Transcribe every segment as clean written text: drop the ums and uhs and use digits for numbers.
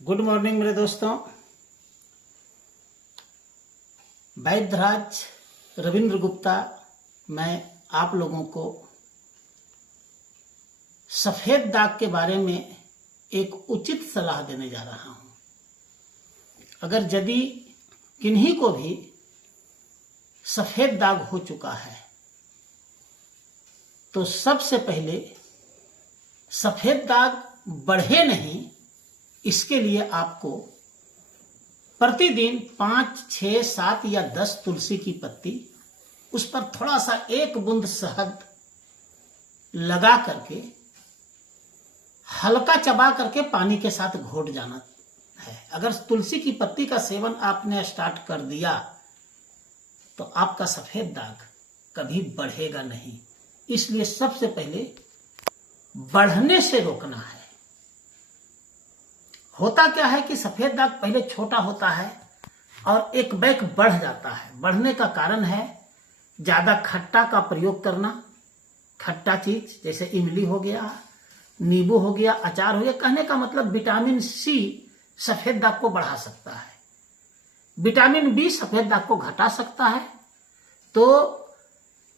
Good morning मेरे दोस्तों। वैद्यराज रविंद्र गुप्ता मैं आप लोगों को सफेद दाग के बारे में एक उचित सलाह देने जा रहा हूं। अगर यदि किन्हीं को भी सफेद दाग हो चुका है तो सबसे पहले सफेद दाग बढ़े नहीं, इसके लिए आपको प्रतिदिन 5, 6, 7 या 10 तुलसी की पत्ती, उस पर थोड़ा सा 1 बूंद शहद लगा करके हल्का चबा करके पानी के साथ घोट जाना है। अगर तुलसी की पत्ती का सेवन आपने स्टार्ट कर दिया तो आपका सफेद दाग कभी बढ़ेगा नहीं। इसलिए सबसे पहले बढ़ने से रोकना है। होता क्या है कि सफेद दाग पहले छोटा होता है और एक बैक बढ़ जाता है। बढ़ने का कारण है ज्यादा खट्टा का प्रयोग करना। खट्टा चीज जैसे इमली हो गया, नींबू हो गया, अचार हो गया। कहने का मतलब विटामिन सी सफेद दाग को बढ़ा सकता है, विटामिन बी सफेद दाग को घटा सकता है। तो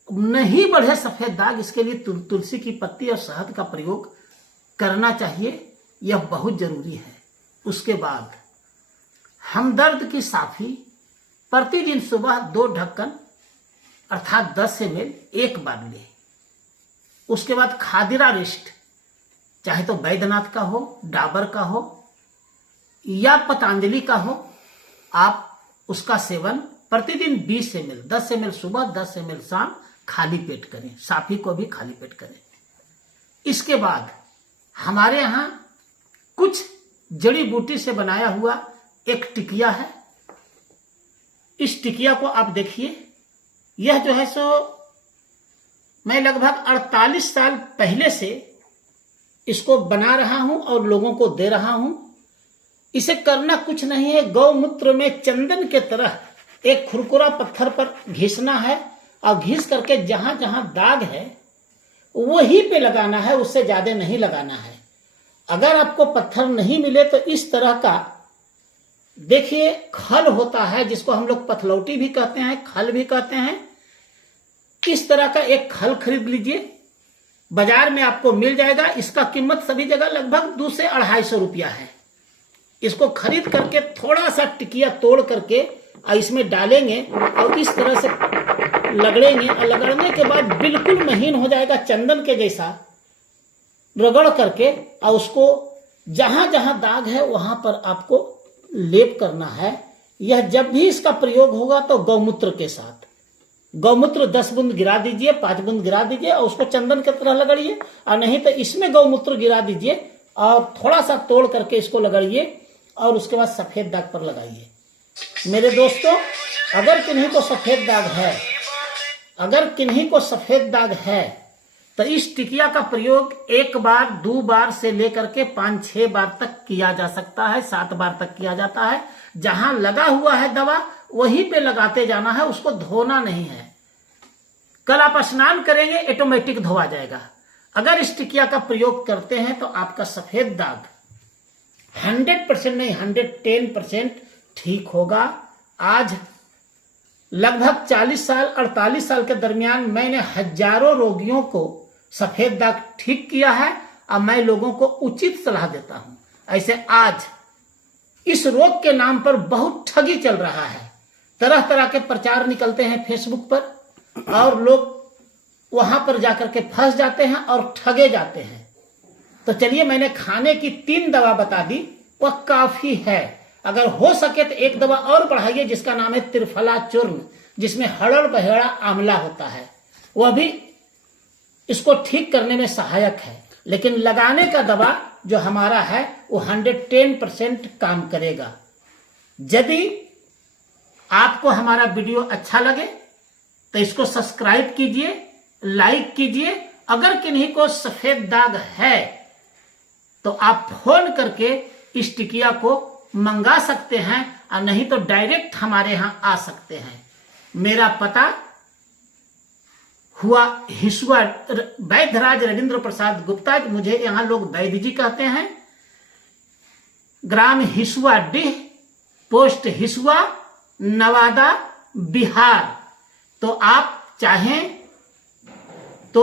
नहीं बढ़े सफेद दाग, इसके लिए तुलसी की पत्ती और शहद का प्रयोग करना चाहिए, यह बहुत जरूरी है। उसके बाद हमदर्द की साफी प्रतिदिन सुबह 2 ढक्कन अर्थात 10 ml 1 बार ले। उसके बाद खादिरा रिस्ट, चाहे तो वैद्यनाथ का हो, डाबर का हो या पतंजलि का हो, आप उसका सेवन प्रतिदिन 20 ml 10 ml सुबह 10 ml शाम खाली पेट करें। साफी को भी खाली पेट करें। इसके बाद हमारे यहां कुछ जड़ी बूटी से बनाया हुआ एक टिकिया है। इस टिकिया को आप देखिए, यह जो है सो मैं लगभग 48 साल पहले से इसको बना रहा हूं और लोगों को दे रहा हूं। इसे करना कुछ नहीं है, गौमूत्र में चंदन के तरह एक खुरकुरा पत्थर पर घिसना है और घिस करके जहां जहां दाग है वहीं पे लगाना है, उससे ज्यादा नहीं लगाना है। अगर आपको पत्थर नहीं मिले तो इस तरह का देखिए खल होता है, जिसको हम लोग पथलौटी भी कहते हैं, खल भी कहते हैं। इस तरह का एक खल खरीद लीजिए, बाजार में आपको मिल जाएगा। इसका कीमत सभी जगह लगभग 200 से 250 रुपया है। इसको खरीद करके थोड़ा सा टिकिया तोड़ करके और इसमें डालेंगे और इस तरह से लगड़ेंगे और लगड़ने के बाद बिल्कुल महीन हो जाएगा, चंदन के जैसा। रगड़ करके और उसको जहां जहां दाग है वहां पर आपको लेप करना है। यह जब भी इसका प्रयोग होगा तो गौमूत्र के साथ, गौमूत्र 10 बूंद गिरा दीजिए, 5 बूंद गिरा दीजिए और उसको चंदन की तरह लगड़िए। और नहीं तो इसमें गौमूत्र गिरा दीजिए और थोड़ा सा तोड़ करके इसको लगड़िए और उसके बाद सफेद दाग पर लगाइए। मेरे दोस्तों, अगर किन्हीं को सफेद दाग है, अगर किन्हीं को सफेद दाग है तो इस टिकिया का प्रयोग 1 बार 2 बार से लेकर के 5-6 बार तक किया जा सकता है, 7 बार तक किया जाता है। जहां लगा हुआ है दवा वहीं पे लगाते जाना है, उसको धोना नहीं है। कल आप स्नान करेंगे ऑटोमेटिक धोआ जाएगा। अगर इस टिकिया का प्रयोग करते हैं तो आपका सफेद दाग 100% नहीं 110% ठीक होगा। आज लगभग 40 साल 48 साल के दरमियान मैंने हजारों रोगियों को सफेद दाग ठीक किया है और मैं लोगों को उचित सलाह देता हूं। ऐसे आज इस रोग के नाम पर बहुत ठगी चल रहा है। तरह तरह के प्रचार निकलते हैं फेसबुक पर और लोग वहां पर जाकर के फंस जाते हैं और ठगे जाते हैं। तो चलिए, मैंने खाने की 3 दवा बता दी, वह काफी है। अगर हो सके तो 1 दवा और बढ़ाइए, जिसका नाम है त्रिफला चूर्ण, जिसमें हड़ड़ बहेड़ा आंवला होता है। वह भी इसको ठीक करने में सहायक है। लेकिन लगाने का दवा जो हमारा है वो 110% काम करेगा। यदि आपको हमारा वीडियो अच्छा लगे तो इसको सब्सक्राइब कीजिए, लाइक कीजिए। अगर किन्हीं को सफेद दाग है तो आप फोन करके इस टिकिया को मंगा सकते हैं और नहीं तो डायरेक्ट हमारे यहां आ सकते हैं। मेरा पता हुआ हिसुआ वैद्यराज रविंद्र प्रसाद गुप्ता, मुझे यहाँ लोग वैद्य जी कहते हैं। ग्राम हिसुआ डीह, पोस्ट हिसुआ, नवादा, बिहार। तो आप चाहें तो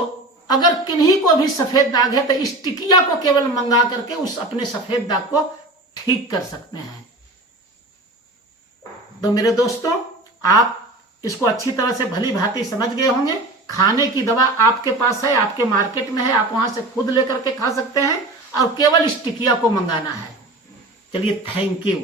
अगर किन्हीं को भी सफेद दाग है तो इस टिकिया को केवल मंगा करके उस अपने सफेद दाग को ठीक कर सकते हैं। तो मेरे दोस्तों, आप इसको अच्छी तरह से भली भांति समझ गए होंगे। खाने की दवा आपके पास है, आपके मार्केट में है, आप वहां से खुद लेकर के खा सकते हैं और केवल इस टिकिया को मंगाना है। चलिए, थैंक यू।